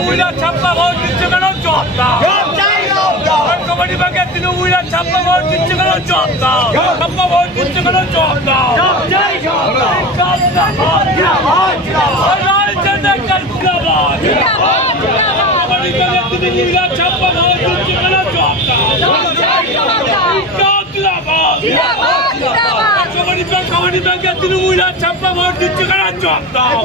তৃণমূলা ছাপ্পা ভোট দিচ্ছে কেন জব দাও, কমিটি ব্যাংকের তৃণমূলা ছাপ্পা ভোট দিচ্ছে কেন জব দাও, ছাপ্পা ভোট দিচ্ছে কেন জব দাও, তৃণমূলা ছাপ্পা ভোট দিচ্ছে কেন জব দাও, কমিটি ব্যাংকের তৃণমূলা ছাপ্পা ভোট দিচ্ছে কেন জব দাও।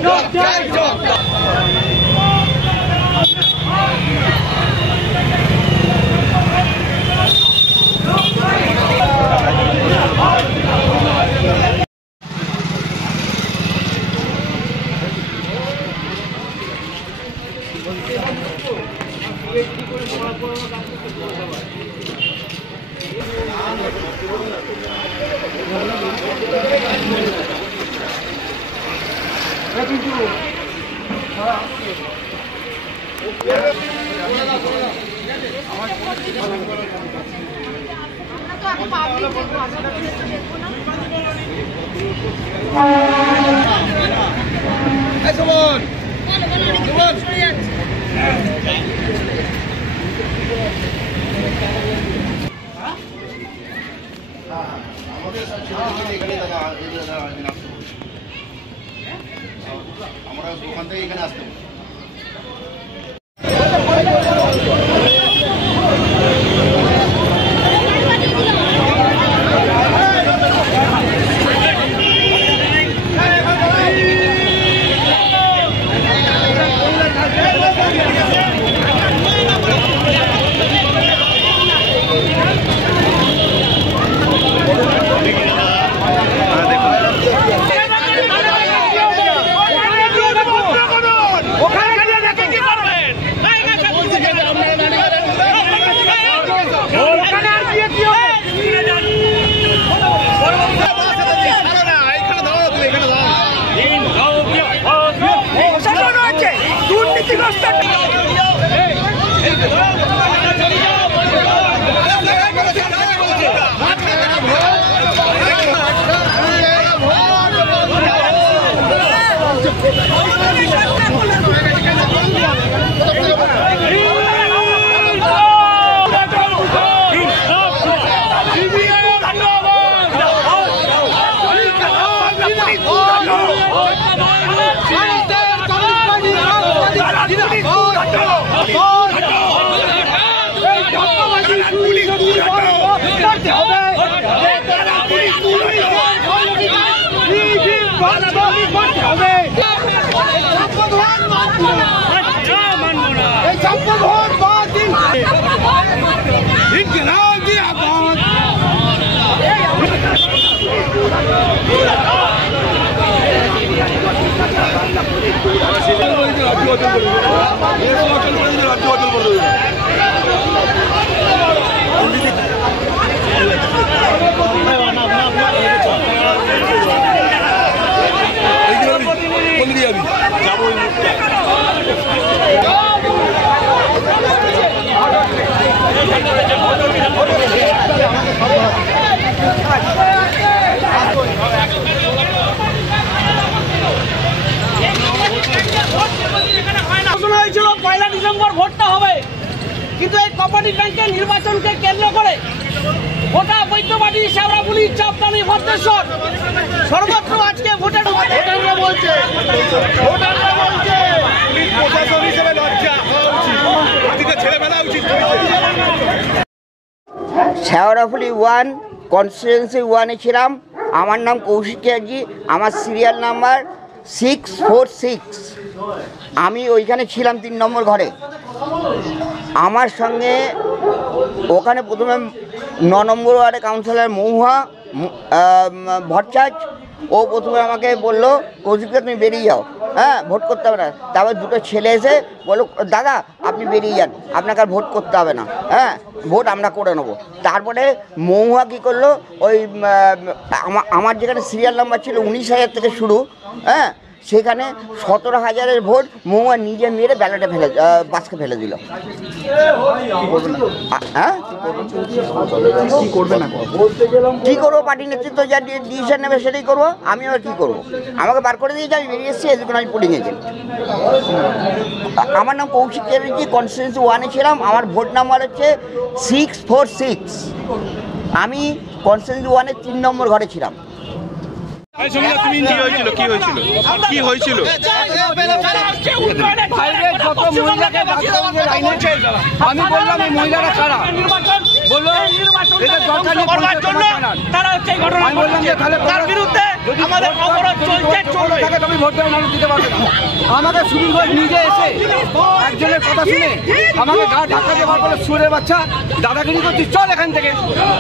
আমরা ওখান থেকে এখানে আসতে পয়লা ডিসেম্বর ভোটটা হবে, কিন্তু এই কোঅপারেটিভ ব্যাংকের নির্বাচনকে কেন্দ্র করে গোটা বৈদ্যবাড়ি, শেওড়াফুলি, চাপদানি, ভদ্রেশ্বর সর্বত্র আজকে ভোটের বলছে শেওড়াফুলি 1 কনস্টিটুয়েন্সি 1-এ ছিলাম। আমার নাম কৌশিক চ্যাটার্জি, আমার সিরিয়াল নাম্বার 646। আমি ওইখানে ছিলাম 3 নম্বর ঘরে। আমার সঙ্গে ওখানে প্রথমে 9 নম্বর ওয়ার্ডে কাউন্সিলর মহুয়া ভট্টাচার্য, ও প্রথমে আমাকে বললো কৌশিকদা তুমি বেরিয়ে যাও, হ্যাঁ ভোট করতে হবে না। তারপর দুটো ছেলে এসে বললো দাদা আপনি বেরিয়ে যান, আপনাকে আর ভোট করতে হবে না, হ্যাঁ ভোট আমরা করে নেবো। তারপরে মহুয়া কী করলো, ওই আমার যেখানে সিরিয়াল নাম্বার ছিল 19,000 থেকে শুরু, হ্যাঁ সেখানে 17,000-এর ভোট মহুয়া নিজে মেরে ব্যালটে বাসকে ফেলে দিল। হ্যাঁ, কী করবো? পার্টি নেতৃত্ব যা ডিসিশন নেবে সেটাই করবো। আমি আর কী করবো? আমাকে বার করে দিয়েছে, আমি বেরিয়ে এসেছি। এদিকে আমি পুলিং এজেন্ট। আমার নাম কৌশিক চ্যাটার্জি, কনস্টিটিউয়েন্সি 1-এ ছিলাম। আমার ভোট নাম্বার হচ্ছে 646। আমি কনস্টিটিউয়েন্সি 1-এর 3 নম্বর ঘরে ছিলাম। কি হয়েছিল? আমি বললাম এই মহিলারা কারা, বললো এটা দরকার নেই, আমি বললাম যে তাহলে তার বিরুদ্ধে তুমি ভোট দেওয়ার মানুষ দিতে পারবে না। আমাকে সুনীল ঘোষ নিজে এসে একজনের কথা শুনে আমাকে গা ধাক্কা দেওয়ার বলে সুরের বাচ্চা দাদাগিরি করছিস, চল এখান থেকে।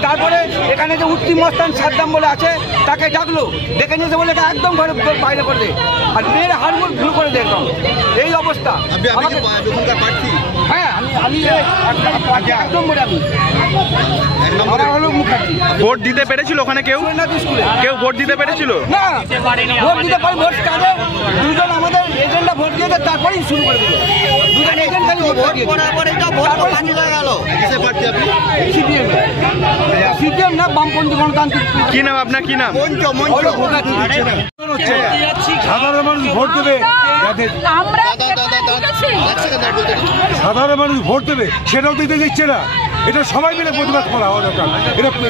তারপরে এখানে যে উত্তি মস্তান সাদ্দাম বলে আছে তাকে ডাকলো, ডেকে নিয়েছে বলে এটা একদম ঘরে বাইরে করে দে, আর মেয়ের হাড়গুলো ভুল করে দে একদম। এই অবস্থা। হ্যাঁ, আমি একদম বলে আমি ভোট দিতে পেরেছিল ওখানে কেউ ভোট দিতে পেরেছিল না, ভোট দিতে পারি। ভোট কাটে দুজন আমাদের এজেন্টরা ভোট দিয়ে তারপরেই শুরু করে দিল। দুজন এজেন্ট খালি ভোট সিপিএম না বামপন্থী গণতান্ত্রিক। কি নাম আপনার? কি নাম? সাধারণ মানুষ ভোট দেবে, সাধারণ মানুষ ভোট দেবে সেটাও দিতে দিচ্ছে না। এটা সবাই মিলে প্রতিবাদ করা হওয়া দরকার।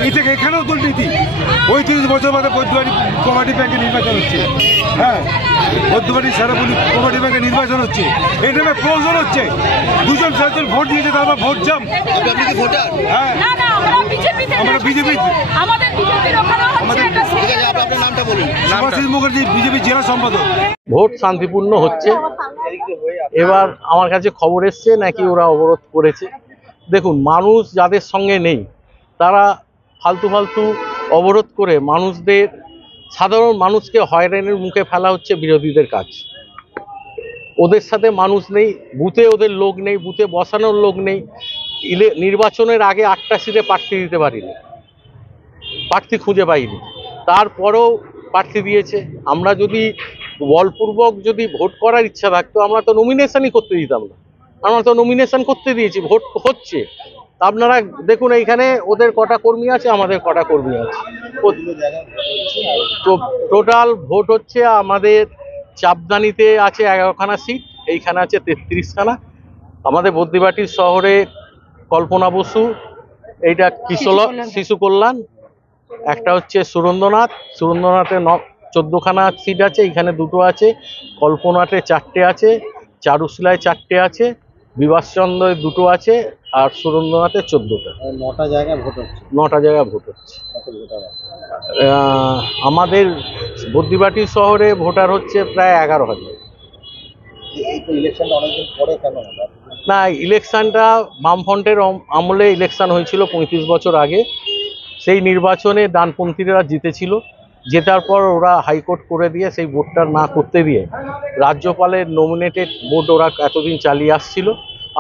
এটা এখানেও দুর্নীতি। 35 বছর বাদে বৈদ্যবাড়ি কোঅপারেটিভ ব্যাংকে নির্বাচন হচ্ছে। হ্যাঁ, বৈদ্যবাড়ি সারাপুলি কোঅপারেটিভ ব্যাংকে নির্বাচন হচ্ছে। এটা প্রয়োজন হচ্ছে। 2-4জন ভোট দিয়েছে, তারপর ভোট জাম। হ্যাঁ, আমরা বিজেপি। সুভাষিস মুখার্জি, বিজেপি জেলা সম্পাদক। ভোট শান্তিপূর্ণ হচ্ছে। এবার আমার কাছে খবর এসছে নাকি ওরা অবরোধ করেছে। দেখুন, মানুষ যাদের সঙ্গে নেই তারা ফালতু অবরোধ করে মানুষদের, সাধারণ মানুষকে হয়রানির মুখে ফেলা হচ্ছে বিরোধীদের কাজ। ওদের সাথে মানুষ নেই, বুথে ওদের লোক নেই, বুথে বসানোর লোক নেই। নির্বাচনের আগে 8টা সিটে প্রার্থী দিতে পারিনি, প্রার্থী খুঁজে পাইনি, তারপরেও প্রার্থী দিয়েছে। আমরা যদি বলপূর্বক যদি ভোট করার ইচ্ছা থাকতো আমরা তো নমিনেশনই করতে দিতাম না। আমরা তো নমিনেশন করতে দিয়েছি, ভোট হচ্ছে। আপনারা দেখুন এইখানে ওদের কটা কর্মী আছে, আমাদের কটা কর্মী আছে। টোটাল ভোট হচ্ছে আমাদের চাপদানিতে আছে 11খানা সিট, এইখানে আছে 33খানা। আমাদের বদ্রিবাটির শহরে কল্পনা বসু, এইটা শিশু কল্যাণ, একটা হচ্ছে সুরেন্দ্রনাথে 14খানা সিট আছে, এখানে 2টো আছে। কল্পনাতে 4টে আছে, চারুশিলায় 4টে আছে, বিভাসচন্দ্রে 2টো আছে, আর সুরেন্দ্রনাথে 14টা। 9টা জায়গায় ভোট হচ্ছে। আমাদের বদ্রিবাটি শহরে ভোটার হচ্ছে প্রায় 11,000। না, ইলেকশনটা বামফ্রন্টের আমলে ইলেকশন হয়েছিল 35 বছর আগে। সেই নির্বাচনে ডানপন্থীরা জিতেছিল। জেতার পর ওরা হাইকোর্ট করে দিয়ে সেই ভোটটা না করতে দিয়ে রাজ্যপালের নমিনেটেড ভোট ওরা এতদিন চালিয়ে আসছিল।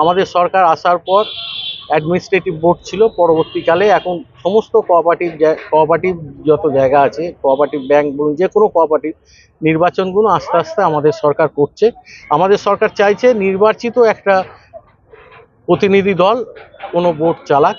আমাদের সরকার আসার পর অ্যাডমিনিস্ট্রেটিভ ভোট ছিল। পরবর্তীকালে এখন সমস্ত কোঅপারেটিভ যত জায়গা আছে, কোঅপারেটিভ ব্যাংক বলুন, যে কোনো কোঅপারেটিভ নির্বাচনগুলো আস্তে আস্তে আমাদের সরকার করছে। আমাদের সরকার চাইছে নির্বাচিত একটা প্রতিনিধি দল কোনো ভোট চালাক।